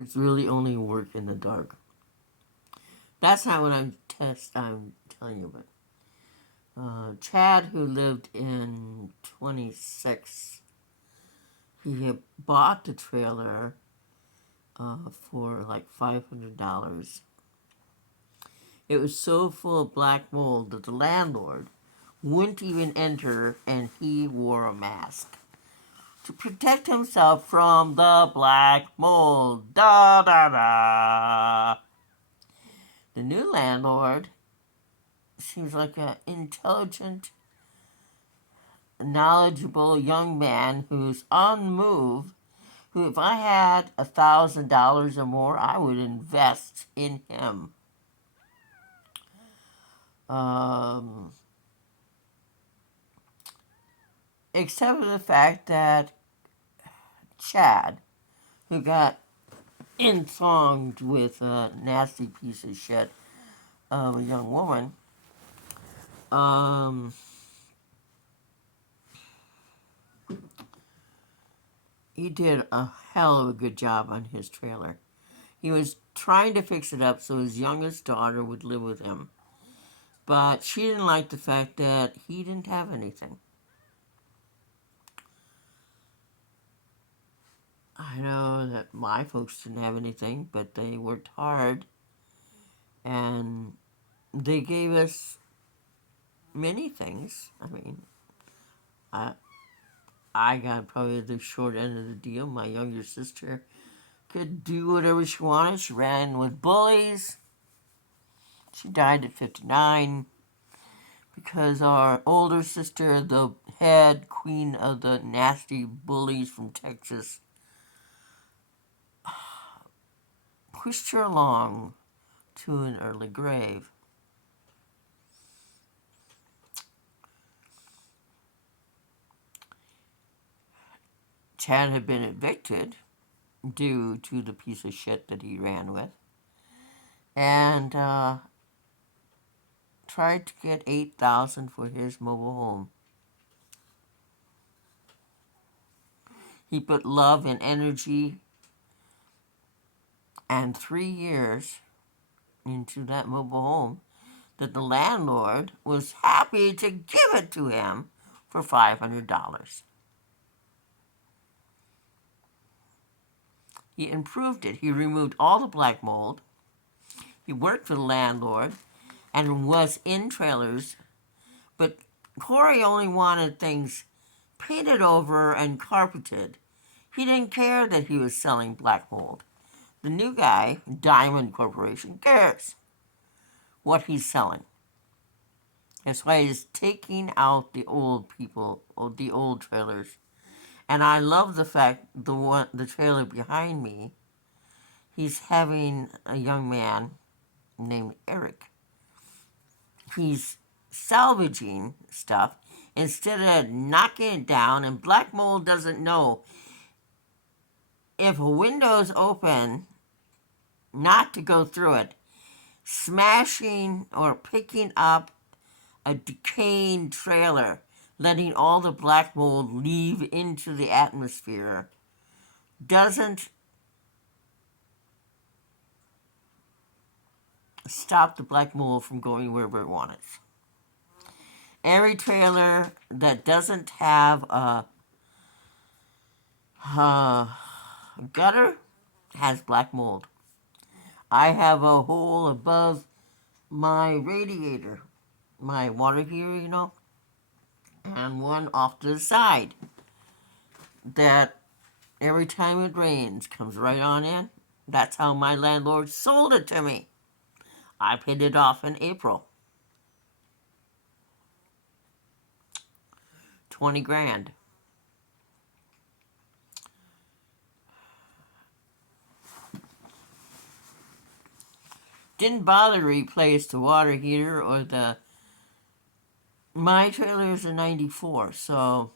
It's really only work in the dark. That's not what I'm telling you about. Chad, who lived in 26, he had bought the trailer for like $500. It was so full of black mold that the landlord wouldn't even enter, and he wore a mask to protect himself from the black mold. Da da da. The new landlord seems like an intelligent, knowledgeable young man who's on the move. Who, if I had $1,000 or more, I would invest in him. Um, except for the fact that Chad, who got enthonged with a nasty piece of shit of a young woman, um, he did a hell of a good job on his trailer. He was trying to fix it up so his youngest daughter would live with him. But she didn't like the fact that he didn't have anything. I know that my folks didn't have anything, but they worked hard and they gave us many things. I mean, I, I got probably the short end of the deal. My younger sister could do whatever she wanted. She ran with bullies. She died at 59 because our older sister, the head queen of the nasty bullies from Texas, pushed her along to an early grave. Chad had been evicted due to the piece of shit that he ran with, and tried to get $8,000 for his mobile home. He put love and energy and 3 years into that mobile home that the landlord was happy to give it to him for $500. He improved it. He removed all the black mold. He worked for the landlord and was in trailers, but Corey only wanted things painted over and carpeted. He didn't care that he was selling black mold. The new guy, Diamond Corporation, cares what he's selling. That's why he's taking out the old people, the old trailers. And I love the fact the trailer behind me, he's having a young man named Eric. He's salvaging stuff instead of knocking it down. And black mold doesn't know if a window's open, not to go through it. Smashing or picking up a decaying trailer, letting all the black mold leave into the atmosphere, doesn't stop the black mold from going wherever it wants. Every trailer that doesn't have a gutter has black mold. I have a hole above my radiator, my water heater, and one off to the side that every time it rains comes right on in. That's how my landlord sold it to me. I paid it off in April. 20 grand. Didn't bother to replace the water heater or the. My trailer is a 94, so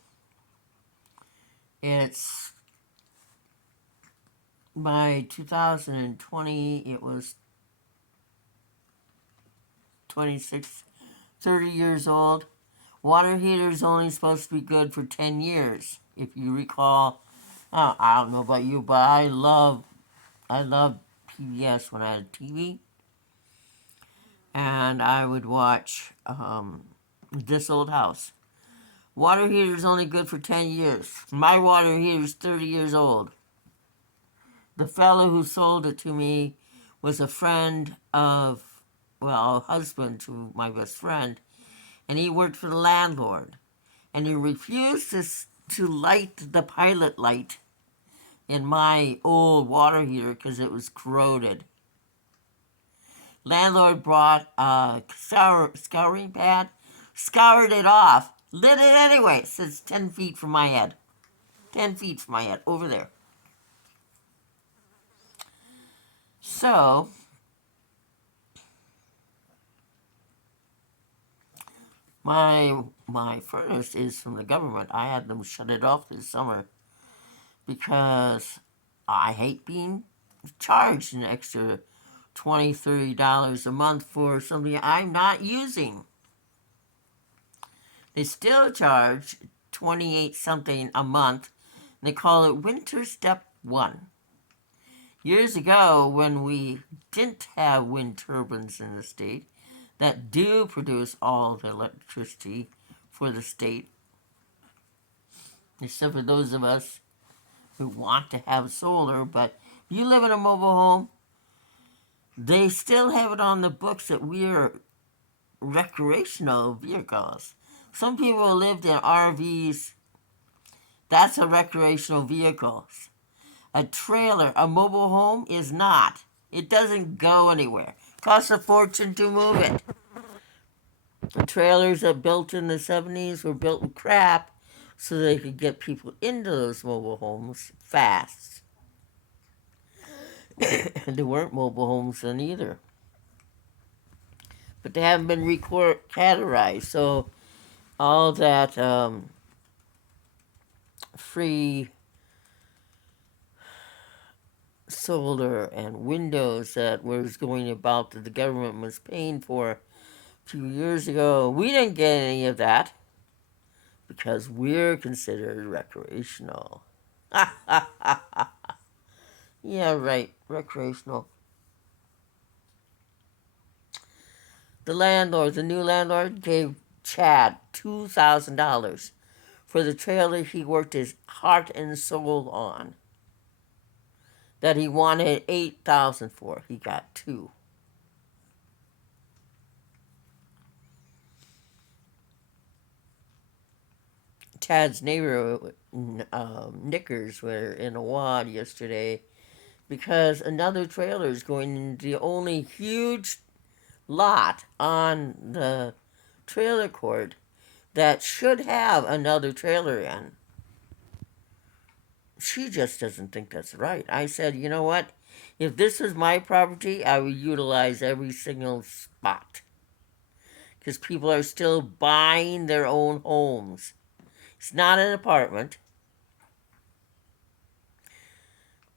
it's. By 2020, it was 26, 30 years old. Water heater is only supposed to be good for 10 years. If you recall, I don't know about you, but I love I loved PBS when I had TV, and I would watch This Old House. Water heater is only good for 10 years. My water heater is 30 years old. The fellow who sold it to me was a friend of, well, a husband to my best friend, and he worked for the landlord. And he refused to light the pilot light in my old water heater because it was corroded. Landlord brought a scouring pad, scoured it off, lit it anyway. It says 10 feet from my head. 10 feet from my head, over there. So, my furnace is from the government. I had them shut it off this summer because I hate being charged an extra $20, $30 a month for something I'm not using. They still charge 28 something a month. And they call it Winter Step 1. Years ago, when we didn't have wind turbines in the state that do produce all the electricity for the state, except for those of us who want to have solar, but if you live in a mobile home, they still have it on the books that we're recreational vehicles. Some people lived in RVs. That's a recreational vehicle. A trailer, a mobile home, is not. It doesn't go anywhere. It costs a fortune to move it. The trailers that built in the 70s were built with crap so they could get people into those mobile homes fast. There weren't mobile homes then either. But they haven't been categorized, so all that free solar and windows that was going about that the government was paying for a few years ago, we didn't get any of that because we're considered recreational. Yeah, right, recreational. The new landlord, gave Chad $2,000 for the trailer he worked his heart and soul on. That he wanted $8,000 for. He got $2,000. Chad's neighbor knickers were in a wad yesterday because another trailer is going into the only huge lot on the trailer court that should have another trailer in. She just doesn't think that's right. I said, you know what? If this was my property, I would utilize every single spot. Because people are still buying their own homes. It's not an apartment.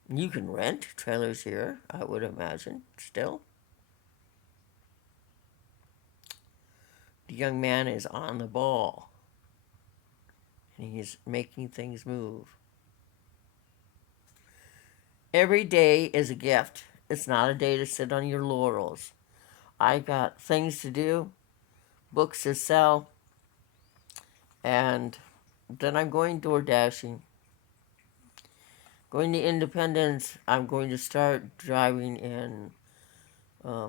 You can rent trailers here, I would imagine, still. The young man is on the ball. And he's making things move. Every day is a gift. It's not a day to sit on your laurels. I got things to do, books to sell, and then I'm going door dashing. Going to Independence, I'm going to start driving in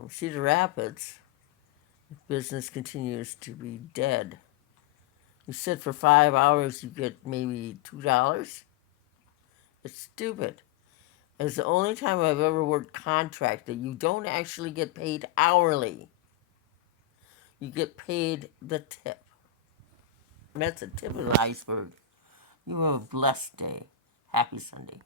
Cedar Rapids. If business continues to be dead. You sit for 5 hours, you get maybe $2. It's stupid. It's the only time I've ever worked contract that you don't actually get paid hourly. You get paid the tip. And that's a tip of the iceberg. You have a blessed day. Happy Sunday.